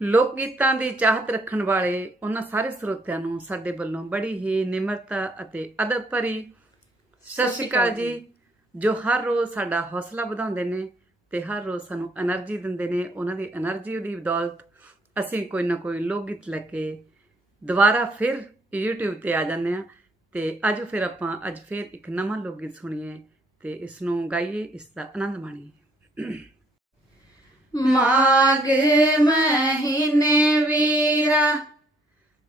ਲੋਕ ਗੀਤਾਂ ਦੀ ਚਾਹਤ ਰੱਖਣ ਵਾਲੇ ਉਹਨਾਂ ਸਾਰੇ ਸਰੋਤਿਆਂ ਨੂੰ ਸਾਡੇ ਵੱਲੋਂ ਬੜੀ ਹੀ ਨਿਮਰਤਾ ਅਤੇ ਅਦਬ ਭਰੀ ਸਤਿ ਸ਼੍ਰੀ ਅਕਾਲ ਜੀ, ਜੋ ਹਰ ਰੋਜ਼ ਸਾਡਾ ਹੌਸਲਾ ਵਧਾਉਂਦੇ ਨੇ ਤੇ ਹਰ ਰੋਜ਼ ਸਾਨੂੰ એનર્ਜੀ ਦਿੰਦੇ ਨੇ, ਉਹਨਾਂ ਦੀ એનર્ਜੀ ਦੀ ਬਦੌਲਤ ਅਸੀਂ ਕੋਈ ਨਾ ਕੋਈ ਲੋਕ ਗੀਤ ਲੈ ਕੇ ਦੁਬਾਰਾ ਫਿਰ YouTube ਤੇ ਆ ਜਾਂਦੇ ਆ ਤੇ ਅੱਜ ਫਿਰ ਆਪਾਂ, ਅੱਜ ਫਿਰ ਇੱਕ ਨਵਾਂ ਲੋਕ ਗੀਤ ਸੁਣੀਏ ਤੇ ਇਸ ਨੂੰ ਗਾਈਏ, ਇਸ ਦਾ ਆਨੰਦ ਮਾਣੀਏ। ਮਾਗ ਮਹੀਨੇ ਵੀਰਾ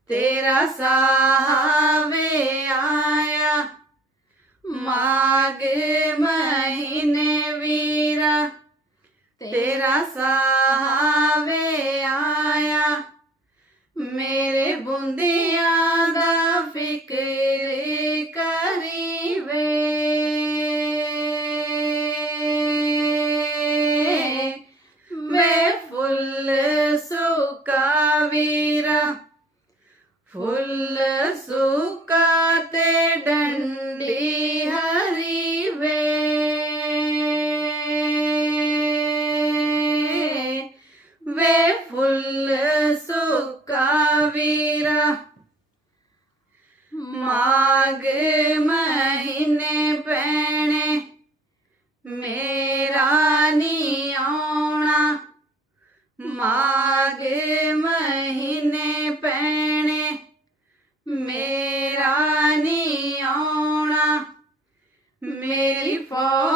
ਤੇਰਾ ਸਾਵੇ ਆਇਆ। ਮਾਗ ਮਹੀਨੇ ਵੀਰਾ ਤੇਰਾ ਸਾਵੇ ਆਇਆ। ਮੇਰੇ ਬੁੰਦਿਆਂ ਫੁੱਲ ਸੁਕਾ ਵੀਰਾ। ਮਾਗ ਮਹੀਨੇ ਪੈਣੇ, ਮੇਰਾ ਨੀ ਆਉਣਾ। ਮਾਗ ਮਹੀਨੇ ਪੈਣੇ, ਮੇਰਾ ਨੀ ਆਉਣਾ। ਮੇਰੀ ਫੌਜ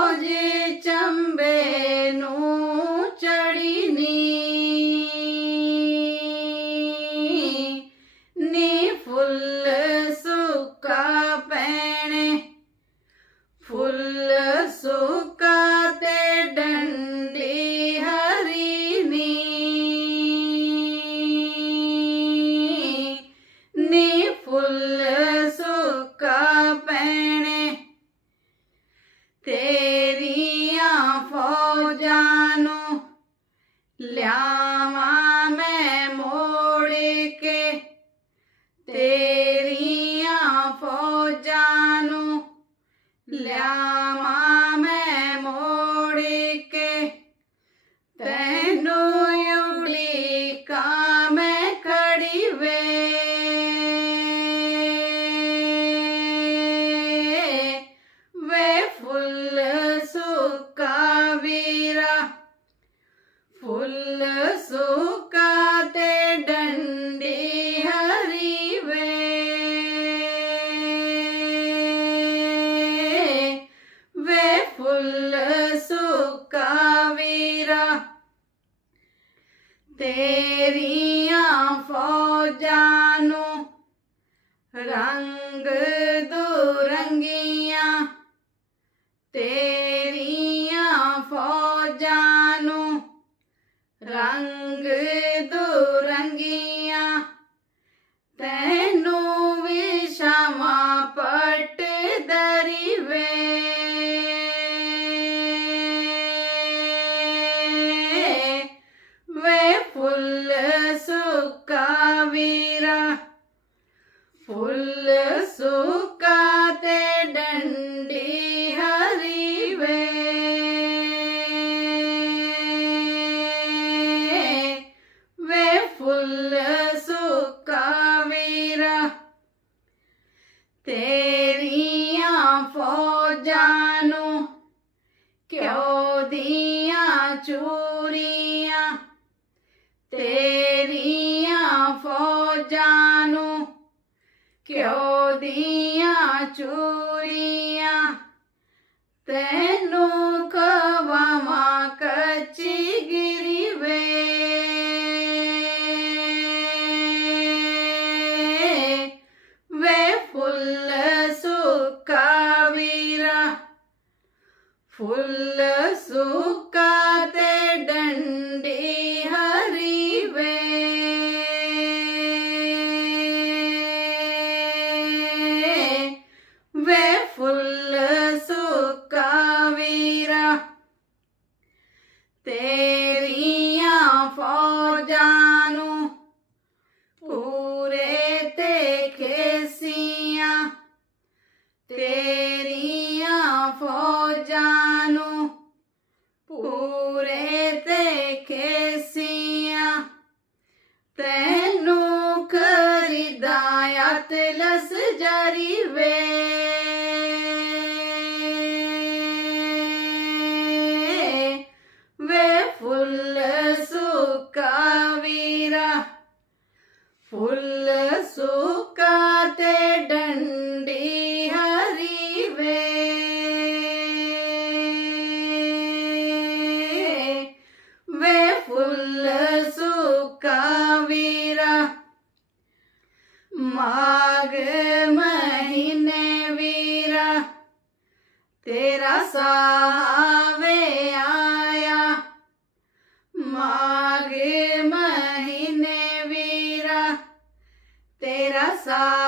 yeah. ਤੇਰੀਆਂ ਫੌਜਾਂ ਨੂੰ ਰੰਗ ਦੁਰੰਗੀਆਂ, ਤੇਰੀਆਂ ਫੌਜਾਂ ਨੂੰ ਰੰਗ ਦੁਰੰਗੀਆਂ। ਤੈਨੂੰ ਵੀ ਸ਼ਾਮਾਂ ਪਟ ਦਰੀ ਫੁੱਲ ਸੁਕਾ ਤੇ ਡੰਡੀ ਹਰੀ ਵੇ ਵੇ ਫੁੱਲ ਸੁਕਾ ਵੀਰਾ ਤੇਰੀਆਂ ਫੌਜਾਂ ਨੂੰ ਕਿਉ ਦੀਆਂ ਚੂਰੀਆਂ ਤੇਰੀਆਂ ਫੌਜਾਂ ਕਿਉ ਦੀਆਂ ਚੂਰੀਆਂ ਤੈਨੂੰ ਕਵਾਵਾਂ ਕੱਚੀ ਗਿਰੀ ਵੇ ਵੇ ਫੁੱਲ ਸੁੱਕਾ ਵੀਰਾ ਫੁੱਲ Then ਮਾਘ ਮਹੀਨੇ ਵੀਰਾ ਤੇਰਾ ਸਾਵੇ ਆਇਆ। ਮਾਘ ਮਹੀਨੇ ਵੀਰਾ ਤੇਰਾ ਸਾ